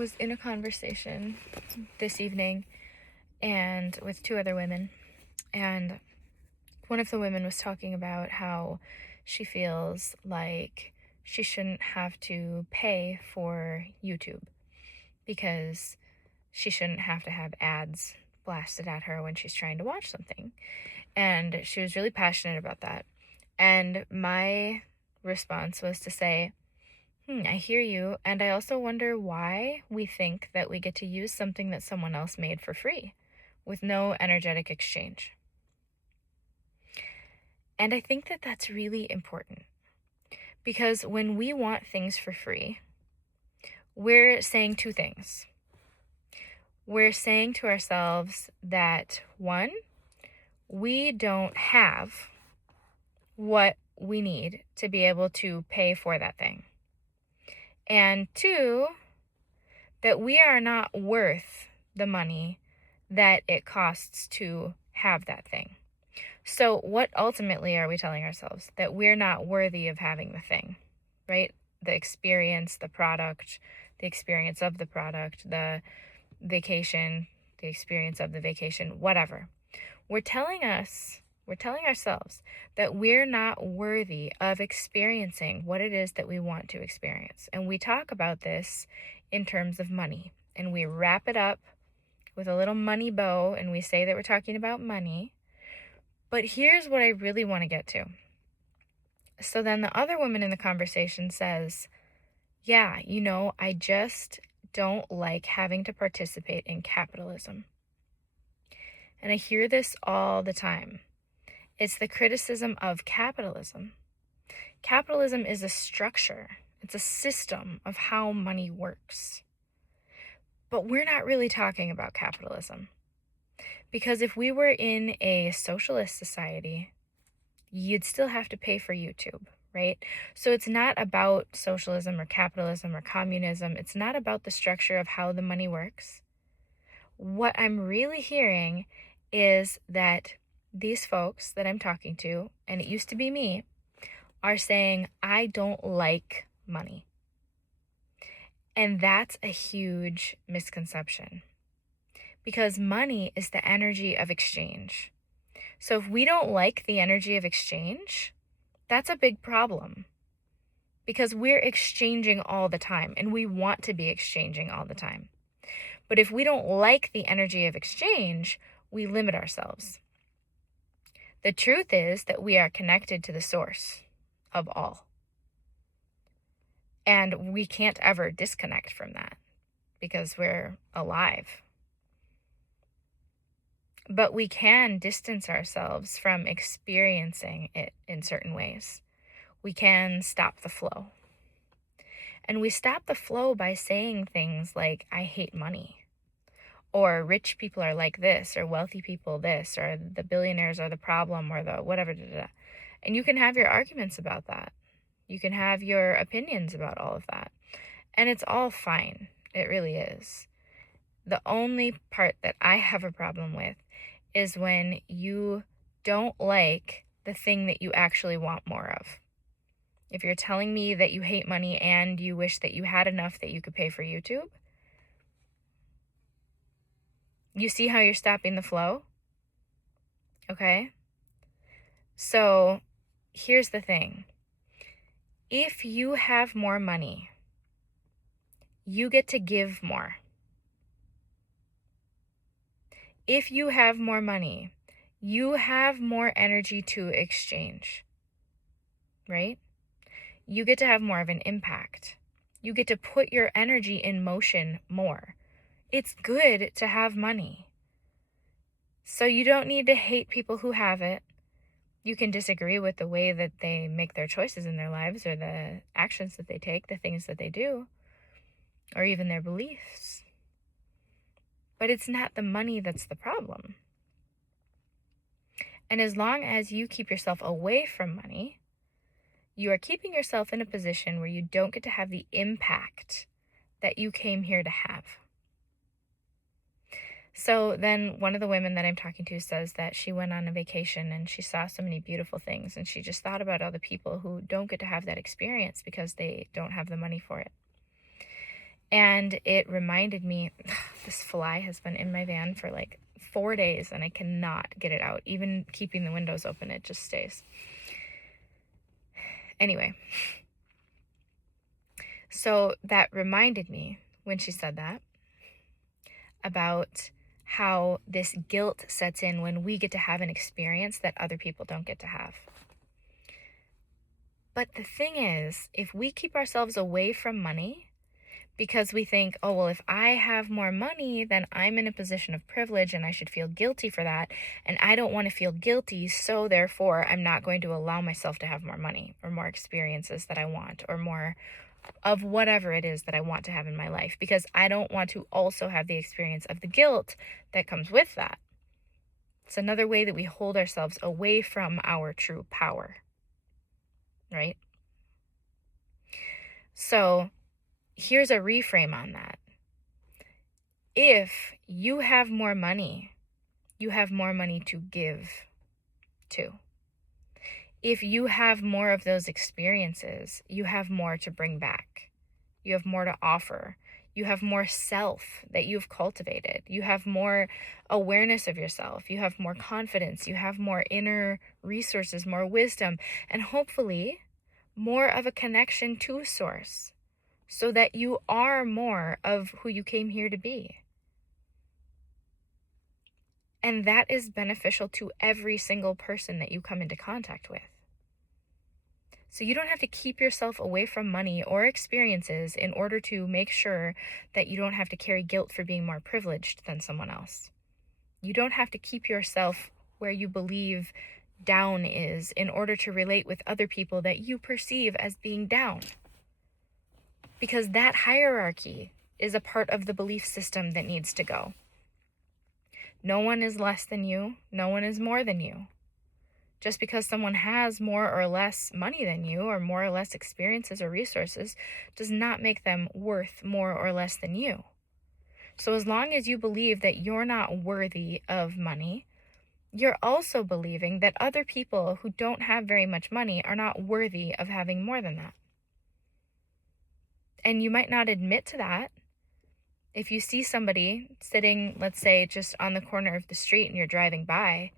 was in a conversation this evening and with two other women, and one of the women was talking about how she feels like she shouldn't have to pay for YouTube because she shouldn't have to have ads blasted at her when she's trying to watch something. And she was really passionate about that. And my response was to say, I hear you, and I also wonder why we think that we get to use something that someone else made for free with no energetic exchange. And I think that that's really important because when we want things for free, we're saying two things. We're saying to ourselves that, one, we don't have what we need to be able to pay for that thing. And two, that we are not worth the money that it costs to have that thing. So what ultimately are we telling ourselves? That we're not worthy of having the thing, right? The experience, the product, the experience of the product, the vacation, the experience of the vacation, whatever. We're telling ourselves that we're not worthy of experiencing what it is that we want to experience. And we talk about this in terms of money, and we wrap it up with a little money bow, and we say that we're talking about money. But here's what I really want to get to. So then the other woman in the conversation says, yeah, I just don't like having to participate in capitalism. And I hear this all the time. It's the criticism of capitalism. Capitalism is a structure. It's a system of how money works. But we're not really talking about capitalism. Because if we were in a socialist society, you'd still have to pay for YouTube, right? So it's not about socialism or capitalism or communism. It's not about the structure of how the money works. What I'm really hearing is that these folks that I'm talking to, and it used to be me, are saying, I don't like money. And that's a huge misconception because money is the energy of exchange. So if we don't like the energy of exchange, that's a big problem because we're exchanging all the time and we want to be exchanging all the time. But if we don't like the energy of exchange, we limit ourselves. The truth is that we are connected to the source of all. And we can't ever disconnect from that because we're alive. But we can distance ourselves from experiencing it in certain ways. We can stop the flow. And we stop the flow by saying things like, I hate money. Or rich people are like this, or wealthy people this, or the billionaires are the problem, or the whatever. And you can have your arguments about that. You can have your opinions about all of that. And it's all fine. It really is. The only part that I have a problem with is when you don't like the thing that you actually want more of. If you're telling me that you hate money and you wish that you had enough that you could pay for YouTube, you see how you're stopping the flow? Okay? So here's the thing. If you have more money, you get to give more. If you have more money, you have more energy to exchange, right? You get to have more of an impact. You get to put your energy in motion more. It's good to have money. So you don't need to hate people who have it. You can disagree with the way that they make their choices in their lives or the actions that they take, the things that they do, or even their beliefs. But it's not the money that's the problem. And as long as you keep yourself away from money, you are keeping yourself in a position where you don't get to have the impact that you came here to have. So then one of the women that I'm talking to says that she went on a vacation and she saw so many beautiful things, and she just thought about all the people who don't get to have that experience because they don't have the money for it. And it reminded me, this fly has been in my van for like 4 days and I cannot get it out. Even keeping the windows open, it just stays. Anyway, so that reminded me when she said that about how this guilt sets in when we get to have an experience that other people don't get to have. But the thing is, if we keep ourselves away from money because we think, oh, well, if I have more money, then I'm in a position of privilege and I should feel guilty for that. And I don't want to feel guilty, so therefore I'm not going to allow myself to have more money or more experiences that I want or more of whatever it is that I want to have in my life, because I don't want to also have the experience of the guilt that comes with that. It's another way that we hold ourselves away from our true power, right? So here's a reframe on that. If you have more money, you have more money to give to. If you have more of those experiences, you have more to bring back. You have more to offer. You have more self that you've cultivated. You have more awareness of yourself. You have more confidence. You have more inner resources, more wisdom, and hopefully more of a connection to Source so that you are more of who you came here to be. And that is beneficial to every single person that you come into contact with. So you don't have to keep yourself away from money or experiences in order to make sure that you don't have to carry guilt for being more privileged than someone else. You don't have to keep yourself where you believe down is in order to relate with other people that you perceive as being down. Because that hierarchy is a part of the belief system that needs to go. No one is less than you. No one is more than you. Just because someone has more or less money than you or more or less experiences or resources does not make them worth more or less than you. So as long as you believe that you're not worthy of money, you're also believing that other people who don't have very much money are not worthy of having more than that. And you might not admit to that. If you see somebody sitting, let's say, just on the corner of the street and you're driving by,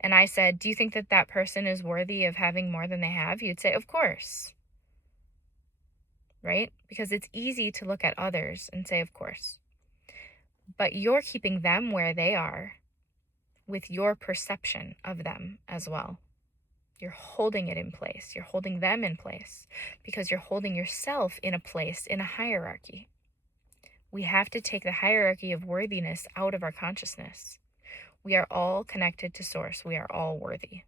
and I said, do you think that that person is worthy of having more than they have? You'd say, of course. Right? Because it's easy to look at others and say, of course. But you're keeping them where they are with your perception of them as well. You're holding it in place. You're holding them in place because you're holding yourself in a place in a hierarchy. We have to take the hierarchy of worthiness out of our consciousness. We are all connected to Source. We are all worthy.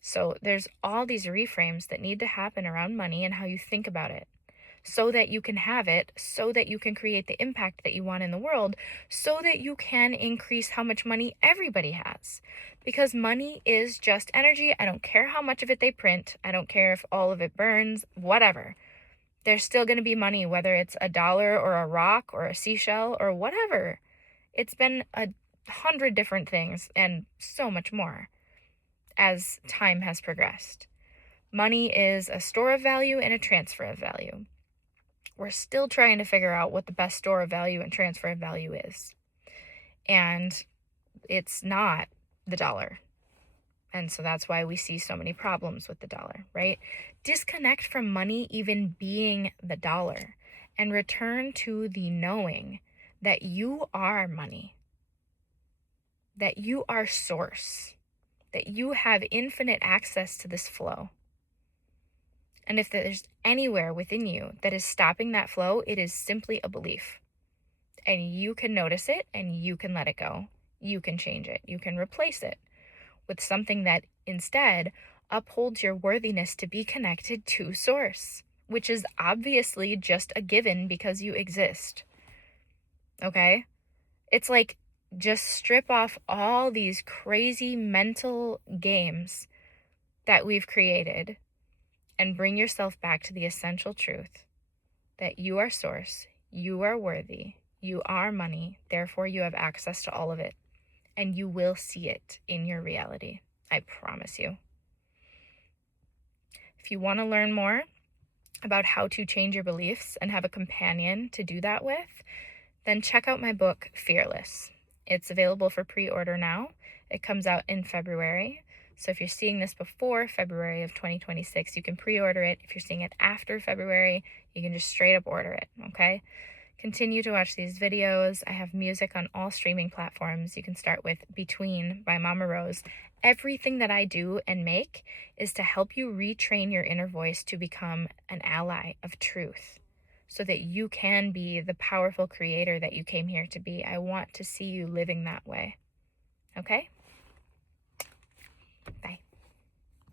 So there's all these reframes that need to happen around money and how you think about it so that you can have it, so that you can create the impact that you want in the world, so that you can increase how much money everybody has. Because money is just energy. I don't care how much of it they print. I don't care if all of it burns, whatever. There's still going to be money, whether it's $1 or a rock or a seashell or whatever. It's been 100 different things and so much more as time has progressed. Money is a store of value and a transfer of value. We're still trying to figure out what the best store of value and transfer of value is. And it's not the dollar. And so that's why we see so many problems with the dollar, right? Disconnect from money even being the dollar and return to the knowing that you are money, that you are Source, that you have infinite access to this flow. And if there's anywhere within you that is stopping that flow, it is simply a belief. And you can notice it and you can let it go. You can change it. You can replace it with something that instead upholds your worthiness to be connected to Source, which is obviously just a given because you exist. Okay? It's like just strip off all these crazy mental games that we've created and bring yourself back to the essential truth that you are Source, you are worthy, you are money, therefore you have access to all of it. And you will see it in your reality. I promise you. If you want to learn more, about how to change your beliefs and have a companion to do that with, then check out my book, Fearless. It's available for pre-order now. It comes out in February. So if you're seeing this before February of 2026, you can pre-order it. If you're seeing it after February, you can just straight up order it, okay? Continue to watch these videos. I have music on all streaming platforms. You can start with Between by Mama Rose. Everything that I do and make is to help you retrain your inner voice to become an ally of truth so that you can be the powerful creator that you came here to be. I want to see you living that way. Okay? Bye.